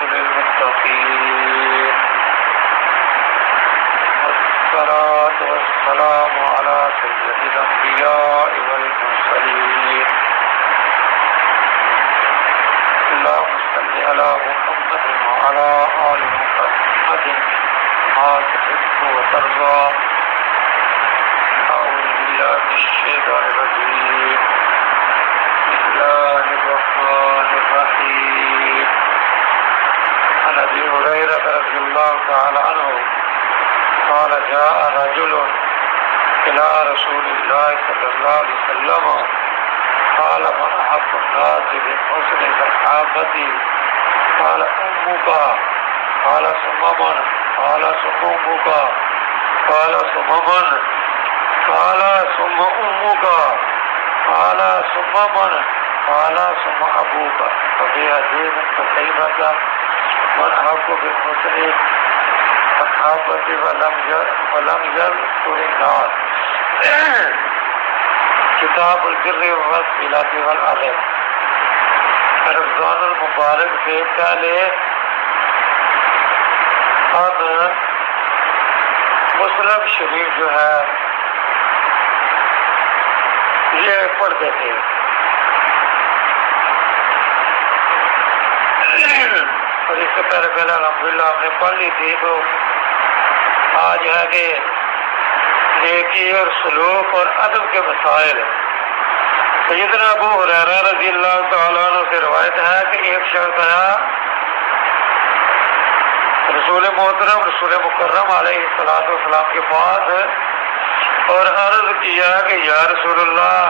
للمتقين والصلاة والسلام على سيد الأنبياء والمرسلين اللهم صل على محمد وعلى آل محمد ما تحب وترضى أعوذ بالله من الشيطان الرجيم بسم الله الرحمن الرحيم عن أبي هريرة رضي الله تعالى عنه قال جاء رجل إلى رسول الله صلى الله عليه وسلم قال من أحب الناس بحسن صحابتي قال أمك قال ثم من قال ثم أمك قال ثم من قال ثم أمك قال ثم من قال ثم أبوك وفي حديث قتيبة من أحب بحسن صحابتي ولم يذكر الناس کتاب البر والصلة والعدل رمضان المبارک سے پہلے ہم مسلم شریف جو ہے یہ پڑھتے تھے اور اس سے پہلے الحمدللہ ہم نے پڑھ لی تھی. تو آج ہے کہ نیکی اور سلوک اور ادب کے مسائل. سیدنا ابو ہریرہ رضی اللہ تعالیٰ عنہ سے روایت ہے کہ ایک شخص آیا رسول محترم رسول مکرم علیہ السلام کے پاس اور عرض کیا کہ یا رسول اللہ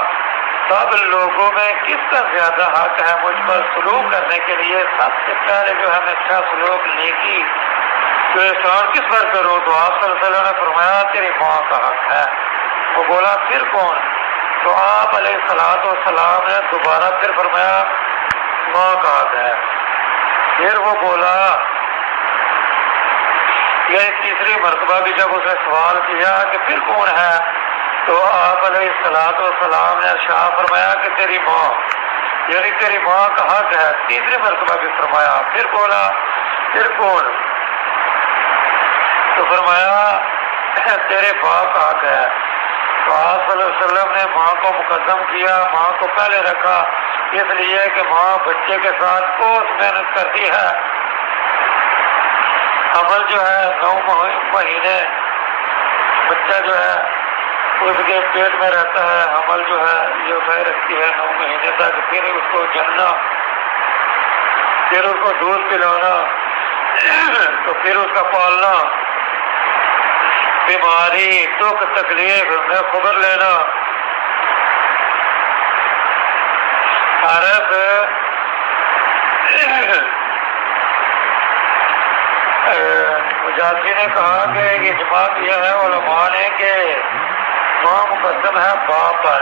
سب لوگوں میں کس کا زیادہ حق ہے مجھ پر سلوک کرنے کے لیے؟ سب سے پہلے جو ہے میں اچھا سلوک نیکی تو احسان کس پر کروں؟ تو آپ صلی اللہ علیہ وسلم نے فرمایا تیری ماں کا حق ہے. وہ بولا پھر کون؟ تو آپ علیہ السلام نے دوبارہ پھر فرمایا ماں کا حق ہے. پھر وہ بولا یہ تیسری مرتبہ بھی جب اس نے سوال کیا کہ پھر کون ہے تو آپ علیہ السلام نے ارشاد فرمایا کہ تیری ماں، یعنی تیری ماں کا حق ہے. تیسری مرتبہ بھی فرمایا. پھر بولا پھر کون؟ تو فرمایا تیرے باپ کا حق ہے. تو آپ صلی اللہ علیہ وسلم نے ماں کو مقدم کیا، ماں کو پہلے رکھا اس لیے کہ ماں بچے کے ساتھ بہت محنت کرتی ہے. حمل جو ہے 9 مہینے بچہ جو ہے اس کے پیٹ میں رہتا ہے. حمل جو ہے یہ اٹھائے رکھتی ہے 9 مہینے تک. پھر اس کو جلنا، پھر اس کو دودھ پلانا، تو پھر اس کا پالنا، بیماری دکھ تکلیف میں خبر لینا. عرب مجاہدی نے کہا کہ اجماع کیا ہے علماء نے کہ ماں مقدم ہے باپ پر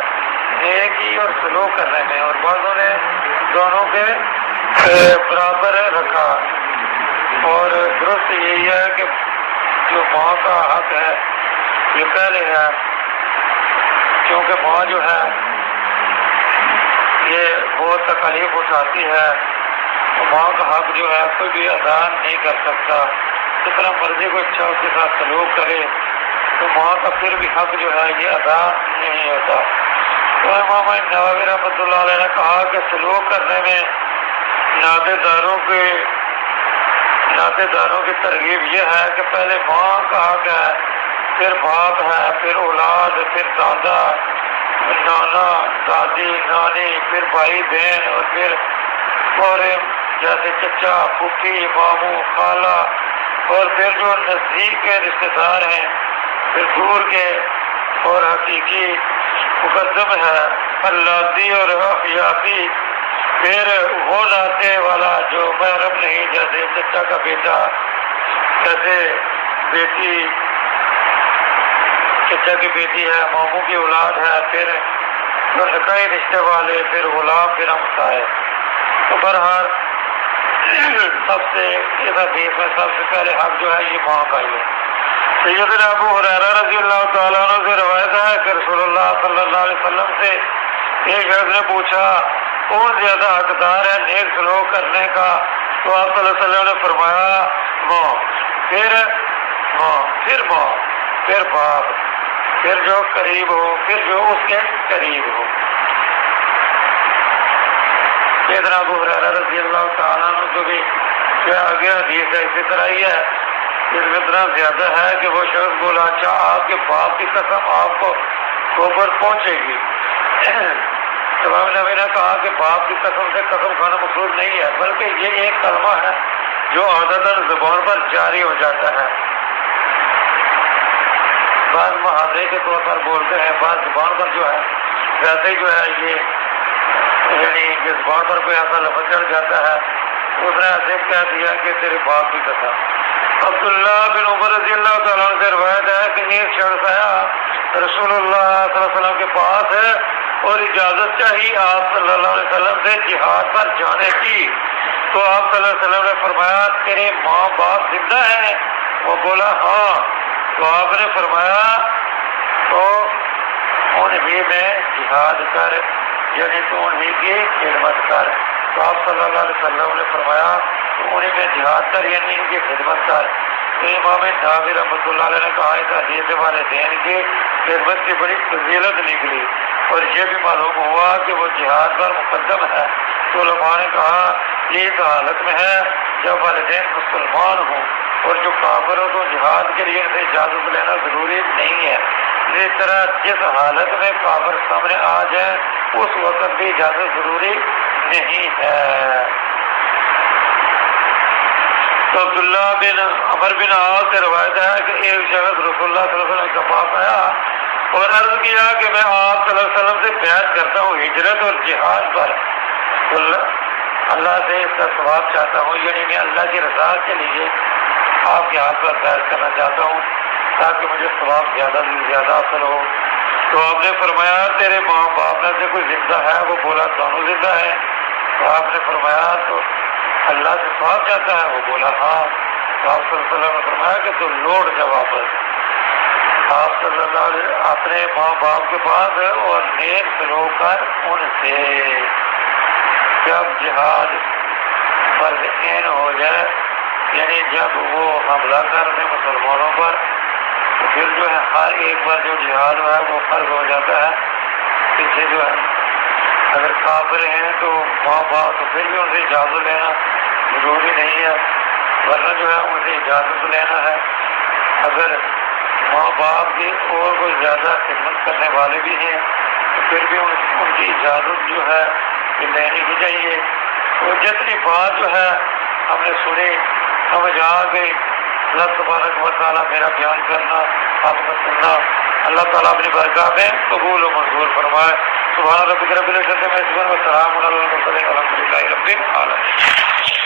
نیکی اور سلوک کرنے میں، اور بعضوں نے دونوں کے برابر رکھا. اور درست یہی ہے کہ جو ماں کا حق ہے یہ پہلے ہے، کیونکہ ماں جو ہے یہ بہت تکلیف اٹھاتی ہے. ماں کا حق جو ہے کوئی بھی ادا نہیں کر سکتا. جتنا مرضی کو اچھا اس کے ساتھ سلوک کرے تو ماں کا پھر بھی حق جو ہے یہ ادا نہیں ہوتا. تو امام نووی رحمۃ اللہ علیہ نے کہا کہ سلوک کرنے میں نادے داروں کی ترغیب یہ ہے کہ پہلے ماں کا حق ہے، پھر باپ ہے، پھر اولاد، پھر دادا، نانا، دادی، نانی، پھر بھائی بہن، اور پھر اور جیسے چچا، پھوپھی، ماموں، خالہ، اور پھر جو نزدیک کے رشتے دار ہیں، پھر دور کے، اور حقیقی مقدم ہے اللہی اور احیافی، پھر وہ ناطے والا جو محرم نہیں، جیسے چچا کا بیٹا، جیسے بیٹی، چچا کی بیٹی ہے، ماموں کی اولاد ہے، پھر جو نکاحی رشتے والے، پھر غلام، پھر ہمسائے. تو بہرحال سب سے اس حدیث میں سب سے پہلے حق جو ہے یہ ماں کا ہی ہے. سیدنا ابو ہریرہ رضی اللہ تعالیٰ عنہ سے روایت ہے کہ رسول اللہ صلی اللہ علیہ وسلم سے ایک شخص نے پوچھا کون زیادہ حقدار ہے نیک سلوک کرنے کا؟ تو آپ صلی اللہ علیہ وسلم نے فرمایا ماں، پھر ماں، پھر ماں، پھر باپ، پھر جو قریب ہو، پھر جو اس کے قریب ہو۔ سیدنا ابو ہریرہ رضی اللہ تعالیٰ عنہ جو بھی کیا آگے حدیث ہے اسی طرح ہی ہے، اس میں اتنا زیادہ ہے کہ وہ شخص بولا اچھا آپ کے باپ کی قسم آپ کو اوپر پہنچے گی۔ امام نبی نے کہا کہ باپ کی قسم سے قسم کھانا مقصود نہیں ہے، بلکہ یہ ایک کلمہ ہے جو عادتاً زبان پر جاری ہو جاتا ہے، بعض محاورے کے طور پر بولتے ہیں، بعض زبان پر جو ہے ویسے ہی جو ہے یہ یعنی کہ زبان پر کوئی ایسا لفظ چڑھ جاتا ہے، اس نے ایسے کہہ دیا کہ تیرے باپ کی قسم۔ عبداللہ بن عمر رضی اللہ تعالیٰ عنہ سے روایت ہے کہ ایک شخص آیا رسول اللہ صلی اللہ علیہ وسلم کے پاس ہے اور اجازت چاہیے آپ صلی اللہ علیہ وسلم سے جہاد پر جانے کی، تو آپ صلی اللہ علیہ وسلم نے فرمایا تیرے ماں باپ زندہ ہیں؟ وہ بولا ہاں، تو آپ نے فرمایا تو انہیں میں جہاد کر، یعنی تو انہیں کی خدمت کر۔ تو آپ صلی اللہ علیہ وسلم نے فرمایا تو انہیں میں جہاد کر، یعنی ان کی خدمت کر۔ تو امام نووی رحمۃ اللہ علیہ نے کہا اس حدیث والدین کی خدمت کی بڑی فضیلت نکلی، اور یہ بھی معلوم ہوا کہ وہ جہاد پر مقدم ہے۔ تو علماء نے کہا یہ اس حالت میں ہے جب والدین مسلمان ہوں، اور جو کافر ہو تو جہاد کے لیے اسے اجازت لینا ضروری نہیں ہے۔ اس طرح جس حالت میں کافر سامنے آ جائے اس وقت بھی اجازت ضروری نہیں ہے۔ تو عبداللہ بن عمر بن عاص سے روایت ہے کہ ایک شخص رسول اللہ صلی اللہ علیہ وسلم کے پاس آیا اور عرض کیا کہ میں آپ صلی اللہ علیہ وسلم سے بیعت کرتا ہوں ہجرت اور جہاد پر، اللہ سے اس کا ثواب چاہتا ہوں، یعنی میں اللہ کی رضا کے لیے آپ کے ہاتھ پر بیعت کرنا چاہتا ہوں تاکہ مجھے ثواب زیادہ سے زیادہ حاصل ہو۔ تو آپ نے فرمایا تیرے ماں باپ میں سے کوئی زندہ ہے؟ وہ بولا دونوں زندہ ہے۔ تو آپ نے فرمایا تو اللہ سے ثواب چاہتا ہے؟ وہ بولا ہاں۔ تو آپ صلی اللہ علیہ وسلم نے فرمایا کہ تو لوٹ جا واپس آپ صلی اللہ علیہ اپنے ماں باپ کے پاس ہے اور نیک سلوک کر ان سے۔ جب جہاد فرض عین ہو جائے، یعنی جب وہ حملہ کر دیں مسلمانوں پر، تو پھر جو ہے ہر ایک بار جو جہاد ہے وہ فرض ہو جاتا ہے۔ پیچھے جو ہے اگر کافر ہیں تو ماں باپ تو پھر بھی ان سے اجازت لینا ضروری نہیں ہے، ورنہ جو ہے ان سے اجازت لینا ہے۔ اگر ماں باپ کی اور کوئی زیادہ خدمت کرنے والے بھی ہیں تو پھر بھی ان کی اجازت جو ہے کہ لینی ہی چاہیے۔ اور جتنی بات جو ہے ہم نے سنی سمجھ آ گئی، اللہ تبارک و تعالیٰ میرا بیان کرنا آپ کا سننا اللہ تعالیٰ اپنی برکات میں قبول و منظور فرمائے۔ سبحان ربک رب العزت عما یصفون و سلام علی المرسلین والحمد للہ رب العالمین۔